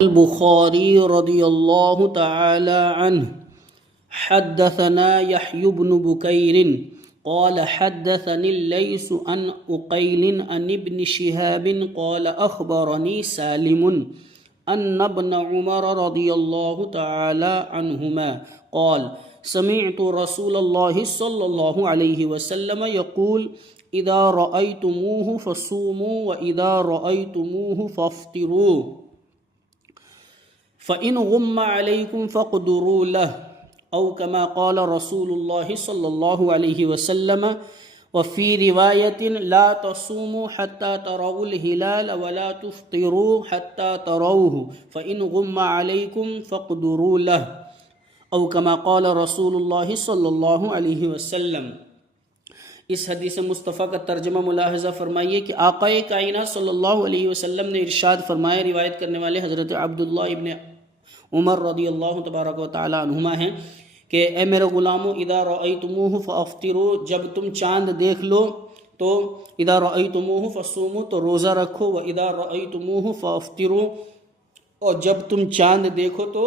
البخاري رضي الله تعالى عنه حدثنا يحيى بن بكير قال حدثني الليث عن عقيل عن ابن شهاب قال أخبرني سالم أن ابن عمر رضي الله تعالى عنهما قال سمعت رسول الله صلى الله عليه وسلم يقول إذا رأيتموه فصوموا وإذا رأيتموه فافطروا فإن غم عليكم فاقدروا له أو كما قال رسول الله صلى الله عليه وسلم وفي رواية لا تصوموا حتى تروا الهلال ولا تفطروا حتى تروه فإن غم عليكم فاقدروا له أو كما قال رسول الله صلى الله عليه وسلم۔ اس حدیث مصطفیٰ کا ترجمہ ملاحظہ فرمائیے کہ آقا کائنات صلی اللہ علیہ وسلم نے ارشاد فرمایا، روایت کرنے والے حضرت عبداللہ ابن عمر رضی اللہ تبارک و تعالی عنہما ہیں کہ اے میرے غلاموں، اذا رأیتموہ فافطروا، جب تم چاند دیکھ لو تو اذا رأیتموہ فصوموا تو روزہ رکھو، واذا رأیتموہ فافطروا، اور جب تم چاند دیکھو تو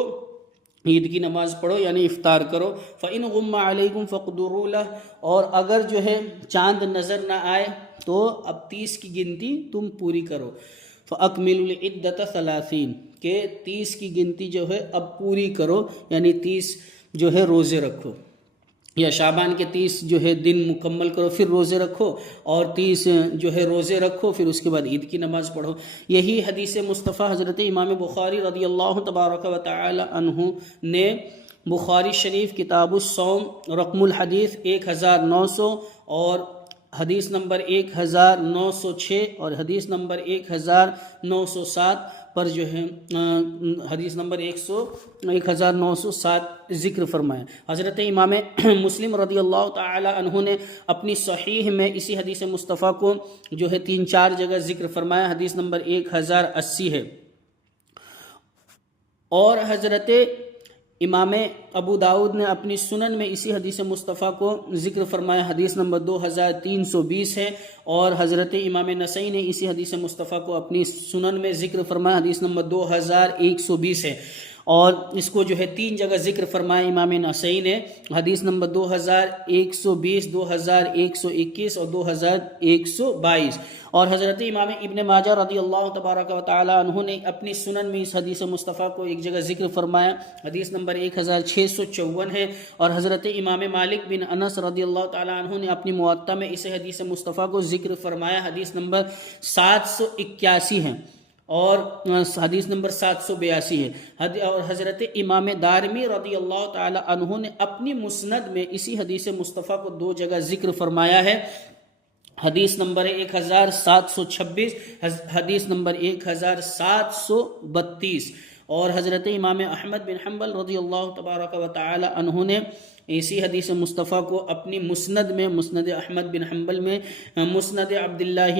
عید کی نماز پڑھو یعنی افطار کرو۔ فَإِنْ غُمَّ عَلَيْكُمْ فَاقْدُرُوا لَهُ، اور اگر جو ہے چاند نظر نہ آئے تو اب 30 کی گنتی تم پوری کرو۔ فَأَكْمِلُوا الْعِدَّةَ 30، کہ 30 کی گنتی جو ہے اب پوری کرو، یعنی 30 جو ہے روزے رکھو، یا شعبان کے 30 جو ہے دن مکمل کرو پھر روزے رکھو، اور 30 جو ہے روزے رکھو پھر اس کے بعد عید کی نماز پڑھو۔ یہی حدیث مصطفیٰ حضرت امام بخاری رضی اللہ تبارک و تعالی عنہ نے بخاری شریف کتاب الصوم رقم الحدیث 1900 اور حدیث نمبر 1906 اور حدیث نمبر 1907 پر جو ہے حدیث نمبر 1907 ذکر فرمایا۔ حضرت امام مسلم رضی اللہ تعالی عنہ نے اپنی صحیح میں اسی حدیث مصطفیٰ کو جو ہے 3-4 جگہ ذکر فرمایا، حدیث نمبر 1080 ہے۔ اور حضرت امام ابو داؤد نے اپنی سنن میں اسی حدیث مصطفیٰ کو ذکر فرمایا، حدیث نمبر 2320 ہے، اور حضرت امام نسائی نے اسی حدیث مصطفیٰ کو اپنی سنن میں ذکر فرمایا، حدیث نمبر 2120 ہے۔ اور اس کو جو ہے 3 جگہ ذکر فرمایا امام نسائی نے، حدیث نمبر 2120، 2121 اور 2122۔ اور حضرت امام ابن ماجہ رضی اللہ تبارک و تعالی عنہ نے اپنی سنن میں اس حدیث مصطفیٰ کو ایک جگہ ذکر فرمایا، حدیث نمبر 1654 ہے۔ اور حضرت امام مالک بن انس رضی اللہ تعالی عنہ نے اپنی موطا میں اس حدیث مصطفیٰ کو ذکر فرمایا، حدیث نمبر 781 ہے اور حدیث نمبر 782 ہے۔ اور حضرت امام دارمی رضی اللہ تعالی عنہ نے اپنی مسند میں اسی حدیث مصطفیٰ کو 2 جگہ ذکر فرمایا ہے، حدیث نمبر 1726، حدیث نمبر 1732۔ اور حضرت امام احمد بن حنبل رضی اللہ تبارک و تعالی عنہ نے اسی حدیث مصطفیٰ کو اپنی مسند میں، مسند احمد بن حنبل میں، مسند عبداللہ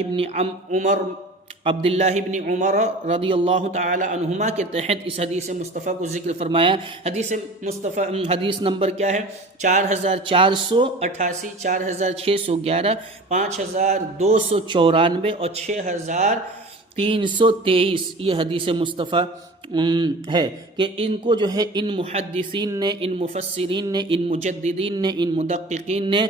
بن عمر رضی اللہ تعالی عنہما کے تحت اس حدیث مصطفیٰ کو ذکر فرمایا۔ حدیث نمبر کیا ہے؟ 4488، 4611، 5294 اور 6323 یہ حدیث مصطفیٰ ہے کہ ان کو جو ہے ان محدثین نے، ان مفسرین نے، ان مجددین نے، ان مدققین نے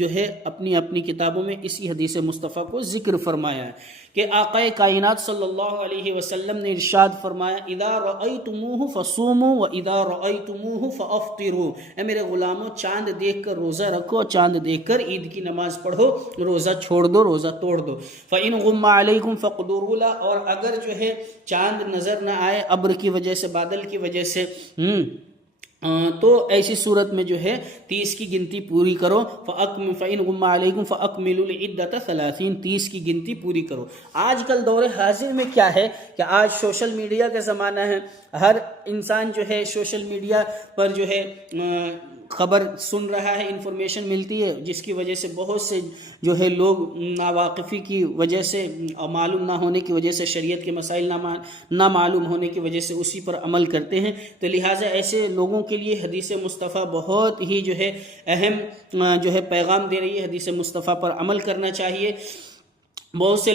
جو ہے اپنی اپنی کتابوں میں اسی حدیث مصطفیٰ کو ذکر فرمایا ہے کہ آقا کائنات صلی اللہ علیہ وسلم نے ارشاد فرمایا، اذا رأیتموہ فصوموا واذا رأیتموہ فافطروا، اے میرے غلاموں، چاند دیکھ کر روزہ رکھو، چاند دیکھ کر عید کی نماز پڑھو، روزہ چھوڑ دو، روزہ توڑ دو۔ فإن غم علیکم فاقدروا لہ، اور اگر جو ہے چاند نظر نہ آئے ابر کی وجہ سے، بادل کی وجہ سے، تو ایسی صورت میں جو ہے 30 کی گنتی پوری کرو۔ فَإِنْ غُمَّ عَلَيْكُمْ فَأَكْمِلُوا الْعِدَّةَ 30، 30 کی گنتی پوری کرو۔ آج کل دور حاضر میں کیا ہے کہ آج سوشل میڈیا کا زمانہ ہے، ہر انسان جو ہے سوشل میڈیا پر جو ہے خبر سن رہا ہے، انفارمیشن ملتی ہے، جس کی وجہ سے بہت سے جو ہے لوگ ناواقفی کی وجہ سے، معلوم نہ ہونے کی وجہ سے، شریعت کے مسائل نہ معلوم ہونے کی وجہ سے اسی پر عمل کرتے ہیں۔ تو لہٰذا ایسے لوگوں کے لیے حدیث مصطفیٰ بہت ہی جو ہے اہم جو ہے پیغام دے رہی ہے، حدیث مصطفیٰ پر عمل کرنا چاہیے۔ بہت سے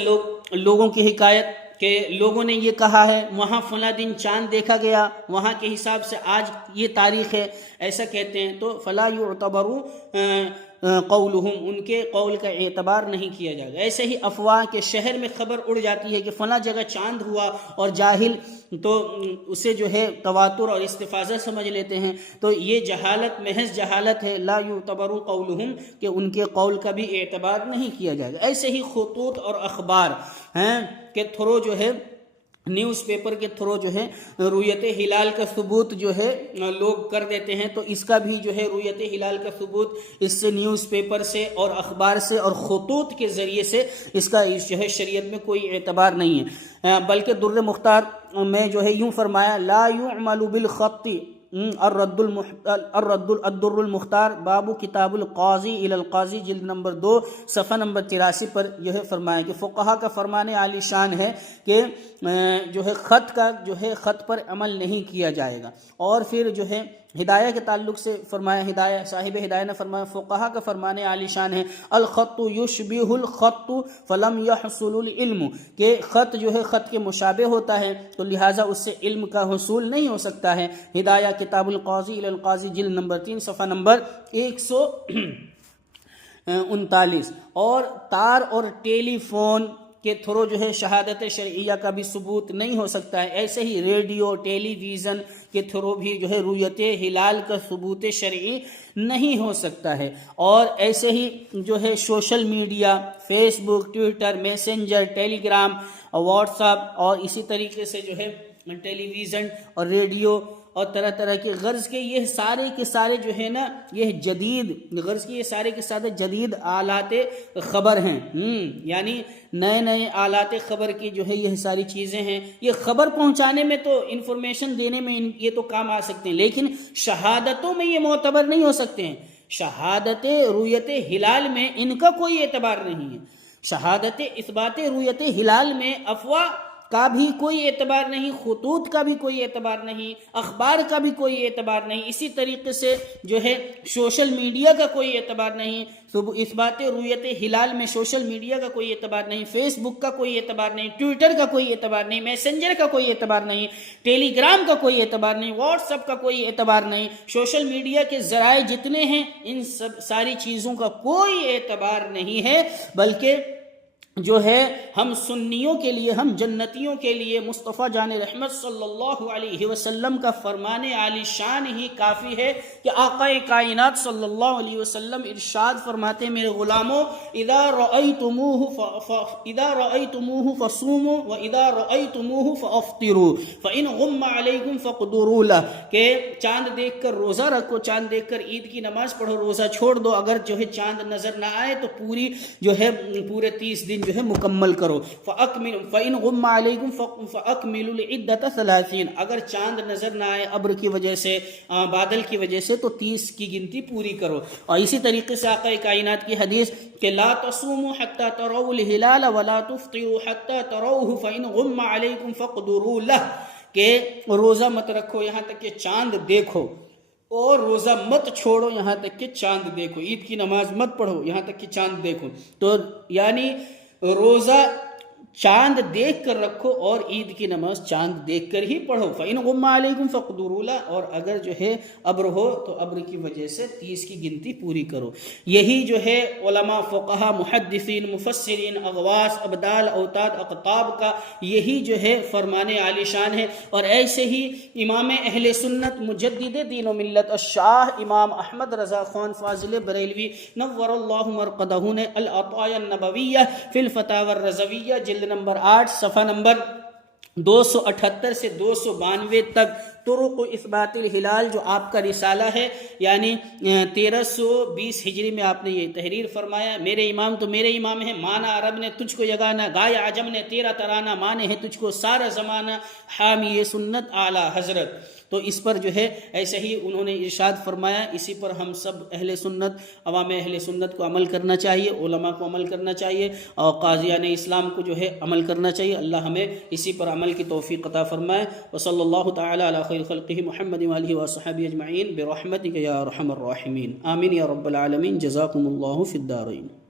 لوگوں کی حکایت کہ لوگوں نے یہ کہا ہے وہاں فلاں دن چاند دیکھا گیا، وہاں کے حساب سے آج یہ تاریخ ہے، ایسا کہتے ہیں، تو فلا یعتبر قولہم، ان کے قول کا اعتبار نہیں کیا جائے گا۔ ایسے ہی افواہ کے شہر میں خبر اڑ جاتی ہے کہ فلاں جگہ چاند ہوا، اور جاہل تو اسے جو ہے تواتر اور استفاضہ سمجھ لیتے ہیں، تو یہ جہالت، محض جہالت ہے۔ لا یعتبر قولہم، کہ ان کے قول کا بھی اعتبار نہیں کیا جائے گا۔ ایسے ہی خطوط اور اخبار ہیں کہ تھرو جو ہے نیوز پیپر کے تھرو جو ہے رؤیت ہلال کا ثبوت جو ہے لوگ کر دیتے ہیں، تو اس کا بھی جو ہے رؤیت ہلال کا ثبوت اس سے نیوز پیپر سے اور اخبار سے اور خطوط کے ذریعے سے اس کا جو ہے شریعت میں کوئی اعتبار نہیں ہے۔ بلکہ در مختار میں جو ہے یوں فرمایا، لا یعمل بالخط، الدر المختار، باب کتاب القاضی الی القاضی، جلد نمبر 2 صفحہ نمبر 83 پر جو ہے فرمایا کہ فقہا کا فرمان عالی شان ہے کہ جو ہے خط پر عمل نہیں کیا جائے گا۔ اور پھر جو ہے ہدایہ کے تعلق سے فرمایا، ہدایہ صاحب ہدایہ نے فرمایا فقہا کا فرمان عالی شان ہے، الخط یشبہ الخط فلم یحصل العلم، کہ خط جو ہے خط کے مشابہ ہوتا ہے تو لہٰذا اس سے علم کا حصول نہیں ہو سکتا ہے۔ ہدایہ کتاب القاضی الی القاضی، جلد نمبر 3 صفحہ نمبر 139۔ اور تار اور ٹیلی فون کے تھرو جو ہے شہادت شرعیہ کا بھی ثبوت نہیں ہو سکتا ہے۔ ایسے ہی ریڈیو، ٹیلی ویژن کے تھرو بھی جو ہے رؤیت ہلال کا ثبوت شرعی نہیں ہو سکتا ہے۔ اور ایسے ہی جو ہے سوشل میڈیا، فیس بک، ٹویٹر، میسنجر، ٹیلی گرام، واٹس ایپ، اور اسی طریقے سے جو ہے ٹیلی ویژن اور ریڈیو اور طرح طرح کے غرض کے یہ سارے کے سارے جو ہے نا یہ جدید غرض کے یہ سارے کے سارے جدید آلات خبر ہیں، یعنی نئے نئے آلات خبر کی جو ہے یہ ساری چیزیں ہیں۔ یہ خبر پہنچانے میں تو انفارمیشن دینے میں یہ تو کام آ سکتے ہیں، لیکن شہادتوں میں یہ معتبر نہیں ہو سکتے ہیں۔ شہادت رؤیت ہلال میں ان کا کوئی اعتبار نہیں ہے۔ شہادت اثبات رؤیت ہلال میں افواہ کا بھی کوئی اعتبار نہیں، خطوط کا بھی کوئی اعتبار نہیں، اخبار کا بھی کوئی اعتبار نہیں، اسی طریقے سے جو ہے سوشل میڈیا کا کوئی اعتبار نہیں۔ اثبات رؤیت ہلال میں سوشل میڈیا کا کوئی اعتبار نہیں، فیس بک کا کوئی اعتبار نہیں، ٹویٹر کا کوئی اعتبار نہیں، میسنجر کا کوئی اعتبار نہیں، ٹیلی گرام کا کوئی اعتبار نہیں، واٹس ایپ کا کوئی اعتبار نہیں۔ سوشل میڈیا کے ذرائع جتنے ہیں ان سب ساری چیزوں کا کوئی اعتبار نہیں ہے، بلکہ جو ہے ہم سنیوں کے لیے، ہم جنتیوں کے لیے مصطفیٰ جان رحمت صلی اللہ علیہ وسلم کا فرمان عالی شان ہی کافی ہے کہ آقا کائنات صلی اللہ علیہ وسلم ارشاد فرماتے ہیں، میرے غلاموں اذا رأیتموہ فصوموا واذا رأیتموہ فافطروا فإن غم علیکم فاقدروا لہ، کہ چاند دیکھ کر روزہ رکھو، چاند دیکھ کر عید کی نماز پڑھو، روزہ چھوڑ دو، اگر جو ہے چاند نظر نہ آئے تو پوری جو ہے پورے 30 دن جو ہے مکمل کرو۔ فَإِنْ غُمَّ عَلَيْكُمْ فَأَكْمِلُوا الْعِدَّةَ 30، اگر چاند نظر نہ آئے ابر کی وجہ سے، بادل کی وجہ سے، تو 30 کی گنتی پوری کرو۔ اور اسی طریقے سے آقا کائنات کی حدیث کہ لا تصوموا حتى تروا الهلال ولا تفطروا حتى تروه فإن غم عليكم فاقدروا له، کہ روزہ مت رکھو یہاں تک کہ چاند دیکھو، اور روزہ مت چھوڑو یہاں تک کہ چاند دیکھو، عید کی نماز مت پڑھو یہاں تک کہ چاند دیکھو۔ تو یعنی روزہ چاند دیکھ کر رکھو اور عید کی نماز چاند دیکھ کر ہی پڑھو۔ فَإِنْ غُمَّ عَلَيْكُمْ فَاقْدُرُوا لَهُ، اور اگر جو ہے ابر ہو تو ابر کی وجہ سے 30 کی گنتی پوری کرو۔ یہی جو ہے علماء، فقہا، محدثین، مفسرین، اغواث، ابدال، اوتاد، اقطاب کا یہی جو ہے فرمان عالی شان ہے۔ اور ایسے ہی امام اہل سنت مجدد دین و ملت الشاہ امام احمد رضا خان فاضل بریلوی نور اللہ مرقدہ نے العطایا النبویہ فی الفتاوی الرضویہ، جلد نمبر 8 صفحہ نمبر 278 سے 292 تک طرق اثبات الہلال، جو آپ کا رسالہ ہے، یعنی 1320 ہجری میں آپ نے یہ تحریر فرمایا۔ میرے امام تو میرے امام ہیں، مانا عرب نے تجھ کو یگانا، گایا عجم نے تیرا ترانہ، مانے ہیں تجھ کو سارا زمانہ، حامی سنت اعلیٰ حضرت۔ تو اس پر جو ہے ایسے ہی انہوں نے ارشاد فرمایا، اسی پر ہم سب اہل سنت، عوام اہل سنت کو عمل کرنا چاہیے، علماء کو عمل کرنا چاہیے، اور قاضیان اسلام کو جو ہے عمل کرنا چاہیے۔ اللہ ہمیں اسی پر عمل کی توفیق عطا فرمائے۔ وصلی اللہ تعالی علی خیر خلقہ محمد وآلہ وصحبہ اجمعین برحمتک یا ارحم الراحمین، آمین یا رب العالمین۔ جزاکم اللہ فی الدارین۔